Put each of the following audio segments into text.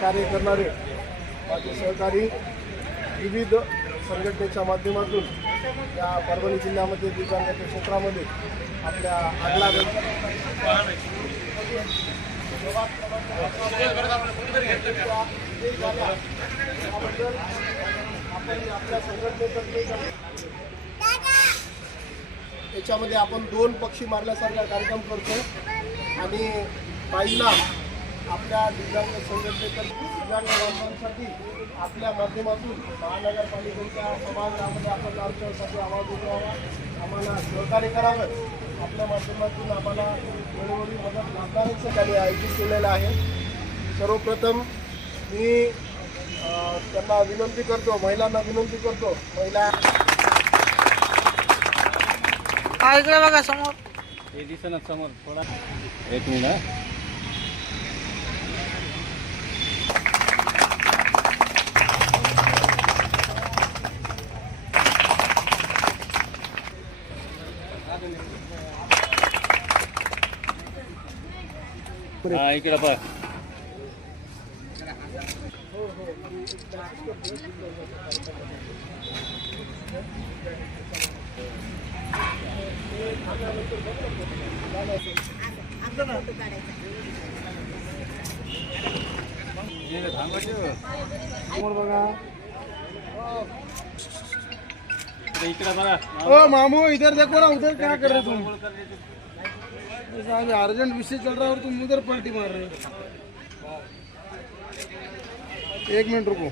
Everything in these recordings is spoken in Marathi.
कार्य करणारे माझे सहकारी विविध संघटनेच्या माध्यमातून या परभणी जिल्ह्यामध्ये दिव्यांगाच्या क्षेत्रामध्ये आपल्या आगला आपल्या संघटनेतर्फे याच्यामध्ये आपण 2 पक्षी मारल्यासारखा कार्यक्रम करतो आणि बाईला आपल्या दिव्यांग संघटनेतर्फे दिव्यांग बांधवांसाठी आपल्या माध्यमातून महानगरपालिकेच्या सभागृहामध्ये आपण आमच्यासाठी आवाज उठवावा, आम्हाला सहकार्य करावं. आपल्या माध्यमातून आम्हाला वेळोवेळी मदत लागणारच त्यांनी आयोजित केलेलं आहे. सर्वप्रथम मी त्यांना विनंती करतो, महिलांना विनंती करतो, महिला इकडे बघा समोर हे दिसना समोर थोडा एक मिनिट हा इकडे बघ ओ मामू इधर देखो ना, उधर क्या कर रहे तुम? अर्जेंट विषय चल रहा है और तुम उधर पलटी मार रहे हो. 1 मिनट रुको.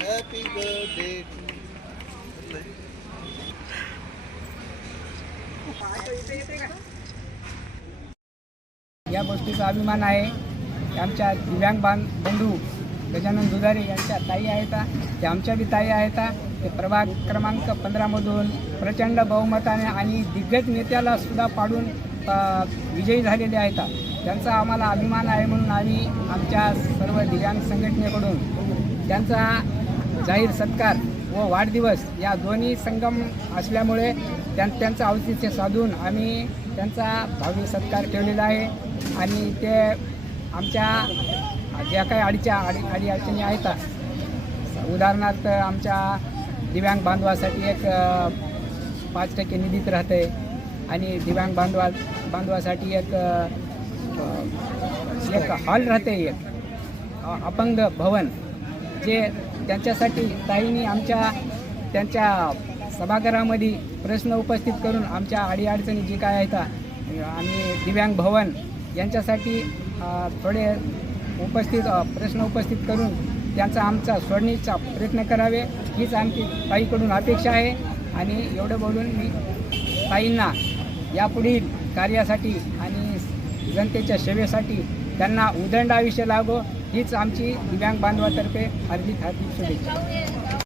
Happy birthday. या गोष्टीचा अभिमान आहे की आमच्या दिव्यांग बंधू गजानन दुधारे यांच्या ताई आहेत, ते आमच्या बी ताई आहेत. ते प्रभाग क्रमांक 15मधून प्रचंड बहुमताने आणि दिग्गज नेत्याला सुद्धा पाडून विजयी झालेले आहेत. त्यांचा आम्हाला अभिमान आहे म्हणून आम्ही आमच्या सर्व दिव्यांग संघटनेकडून त्यांचा जाहीर सत्कार व वाढदिवस या दोन्ही संगम असल्यामुळे त्यांचं औचित्य साधून आम्ही त्यांचा भावी सत्कार ठेवलेला आहे. आणि ते आमच्या ज्या काही अडचणी आहेत, उदाहरणार्थ आमच्या दिव्यांग बांधवासाठी एक 5% निधीत राहते आणि दिव्यांग बांधवासाठी एक हॉल राहते, एक अपंग भवन, जे त्यांच्यासाठी ताईंनी त्यांच्या सभागृहामध्ये प्रश्न उपस्थित करून आमच्या अडीअडचणी जी काय आहेत आणि दिव्यांग भवन यांच्यासाठी थोडे प्रश्न उपस्थित करून त्यांचा आमचा सोडण्याचा प्रयत्न करावे हीच आमची ताईकडून अपेक्षा आहे. आणि एवढं बोलून मी ताईंना यापुढील कार्यासाठी आणि जनतेच्या सेवेसाठी त्यांना उदंड आयुष्य लागो हीच आमची दिव्यांग बांधवातर्फे हार्दिक शुभेच्छा.